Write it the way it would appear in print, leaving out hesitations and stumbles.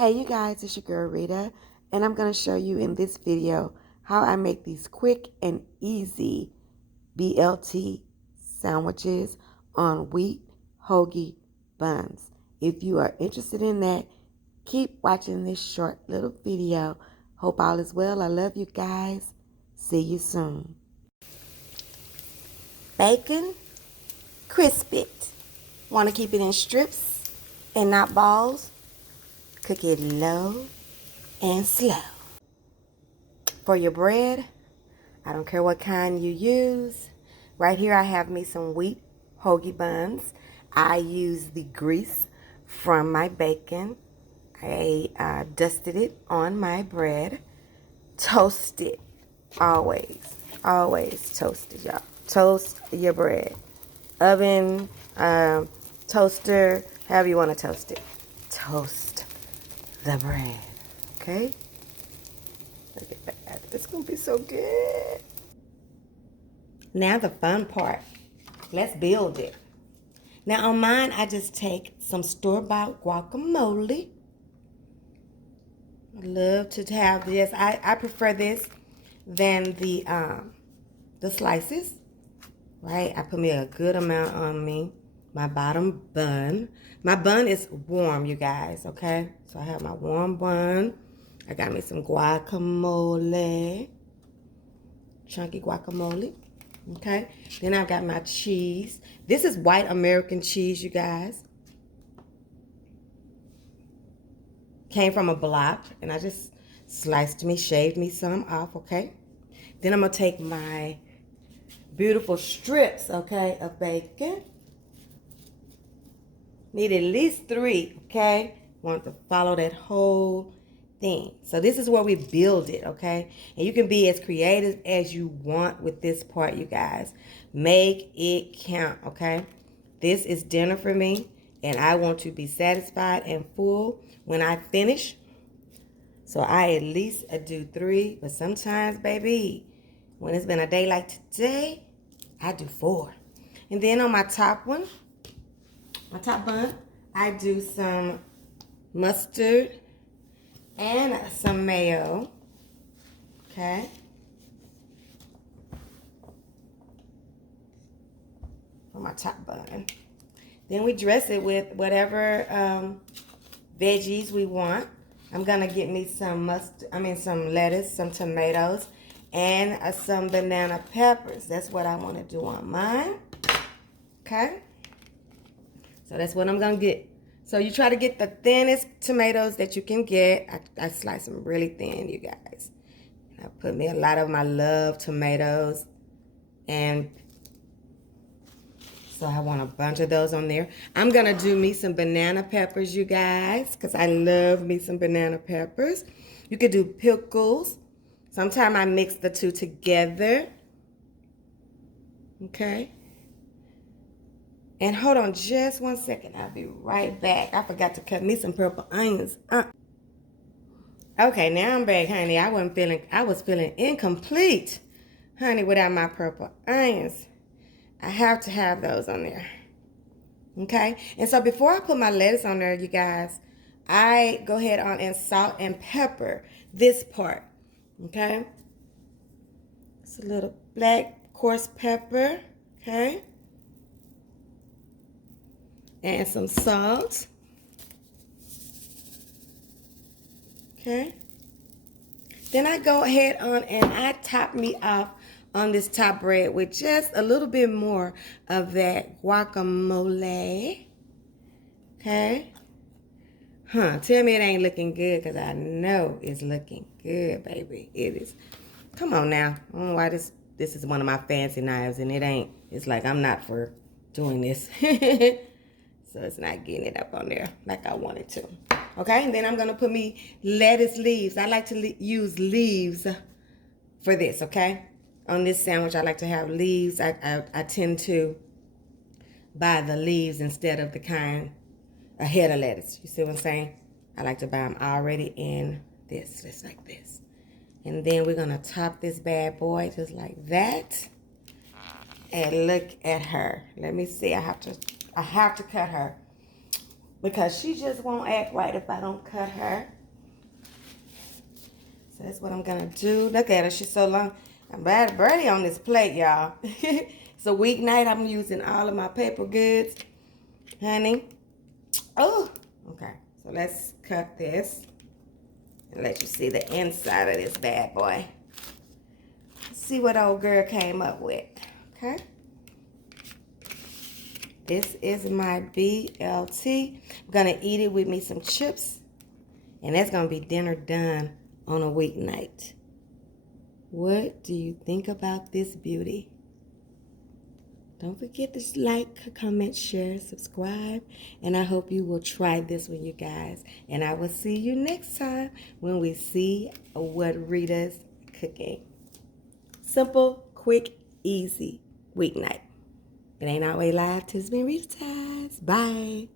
Hey you guys, it's your girl Rita, and I'm going to show you in this video how I make these quick and easy BLT sandwiches on wheat hoagie buns. If you are interested in that, keep watching this short little video. Hope all is well. I love you guys. See you soon. Bacon, crisp it. Want to keep it in strips and not balls? Cook it low and slow. For your bread, I don't care what kind you use. Right here I have me some wheat hoagie buns. I use the grease from my bacon. I dusted it on my bread. Toast it. Always toast it, y'all. Toast your bread. Oven, toaster, however you want to toast it. Toast the bread. Okay? Look at that. It's going to be so good. Now the fun part. Let's build it. Now on mine, I just take some store-bought guacamole. I love to have this. I prefer this than the slices. Right? I put me a good amount on me. My bottom bun. My bun is warm, you guys, okay? So I have my warm bun. I got me some guacamole. Chunky guacamole. Okay? Then I've got my cheese. This is white American cheese, you guys. Came from a block, and I just shaved me some off, okay? Then I'm going to take my beautiful strips, okay, of bacon. Need at least 3, okay? Want to follow that whole thing. So this is where we build it, okay? And you can be as creative as you want with this part, you guys. Make it count, okay? This is dinner for me, and I want to be satisfied and full when I finish. So I at least do 3, but sometimes, baby, when it's been a day like today, I do 4. And then on my top one, my top bun, I do some mustard and some mayo. Okay. On my top bun. Then we dress it with whatever veggies we want. I'm gonna get me some some lettuce, some tomatoes, and some banana peppers. That's what I want to do on mine. Okay. So that's what I'm going to get. So you try to get the thinnest tomatoes that you can get. I slice them really thin, you guys. I put me a lot of my love tomatoes. And so I want a bunch of those on there. I'm going to do me some banana peppers, you guys, because I love me some banana peppers. You could do pickles. Sometimes I mix the two together. Okay. And hold on just 1 second. I'll be right back. I forgot to cut me some purple onions. Okay, now I'm back, honey. I was feeling incomplete, honey, without my purple onions. I have to have those on there. Okay? And so before I put my lettuce on there, you guys, I go ahead on and salt and pepper this part. Okay? It's a little black coarse pepper. Okay? And some salt. Okay. Then I go ahead on and I top me off on this top bread with just a little bit more of that guacamole. Okay. Tell me it ain't looking good, because I know it's looking good, baby. It is. Come on now. I don't know why this is one of my fancy knives, and it ain't. It's like I'm not for doing this. So it's not getting it up on there like I wanted to. Okay, and then I'm going to put me lettuce leaves. I like to use leaves for this, okay? On this sandwich, I like to have leaves. I tend to buy the leaves instead of the kind a head of lettuce. You see what I'm saying? I like to buy them already in this, just like this. And then we're going to top this bad boy just like that. And look at her. Let me see. I have to cut her. because she just won't act right if I don't cut her. So that's what I'm gonna do. Look at her, she's so long. I'm barely on this plate, y'all. It's a weeknight. I'm using all of my paper goods, honey. Oh, okay. So let's cut this and let you see the inside of this bad boy. Let's see what old girl came up with. Okay. This is my BLT. I'm gonna eat it with me some chips, and that's gonna be dinner done on a weeknight. What do you think about this beauty? Don't forget to like, comment, share, subscribe, and I hope you will try this one, you guys. And I will see you next time when we see what Rita's cooking. Simple, quick, easy weeknight. It ain't always live till it's been Rita's. Bye.